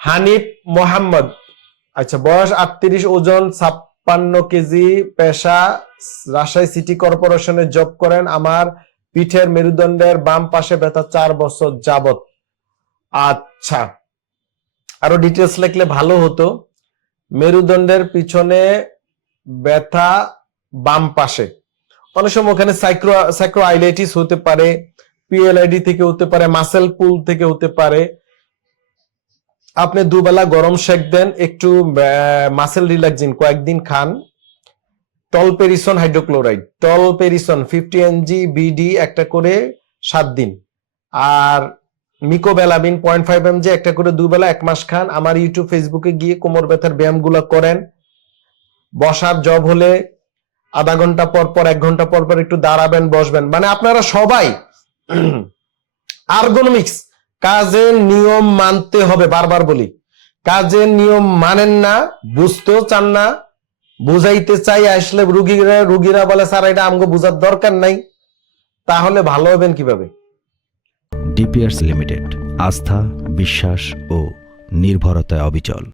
হানিফ মোহাম্মদ, আচ্ছা বয়স 38, ওজন 56 কেজি, পেশা রাজশাহী সিটি কর্পোরেশনে জব করেন। আমার পিঠের মেরুদণ্ডের বাম পাশে ব্যথা 4 বছর যাবত। আচ্ছা, আরো ডিটেলস লিখলে ভালো হতো। মেরুদণ্ডের পিছনে ব্যথা বাম পাশে, অনেক সময় ওখানে সাইক্রোআইলাইটিস হতে পারে, পিএলআইডি থেকে হতে পারে, মাসেল পুল থেকে হতে পারে। আপনি দুবেলা গরম শেক দেন, একটু মাসেল রিল্যাক্সিন কয়েকদিন খান। টলপেরিসন হাইড্রোক্লোরাইড, টলপেরিসন 50 mg বিডি একটা করে 7 দিন, আর মিকোবেলামিন 0.5 mg একটা করে দুবেলা 1 মাস খান। আমার ইউটিউব ফেসবুকে গিয়ে কোমর ব্যথার ব্যায়ামগুলো করেন। বসার জব হলে আধা ঘন্টা পর পর 1 ঘন্টা পর পর একটু দাঁড়াবেন, বসবেন। মানে আপনারা সবাই আর্গোনমিক্স, কাজের নিয়ম মানতে হবে। বারবার বলি, কাজের নিয়ম মানেন না, বুঝতেও চান না, বুঝাইতে চাই আসলে রুগীরা বলে স্যার এটা আমাকে বুঝার দরকার নাই, তাহলে ভালো হবেন কিভাবে? ডিপিআরস লিমিটেড, আস্থা, বিশ্বাস ও নির্ভরতায় অবিচল।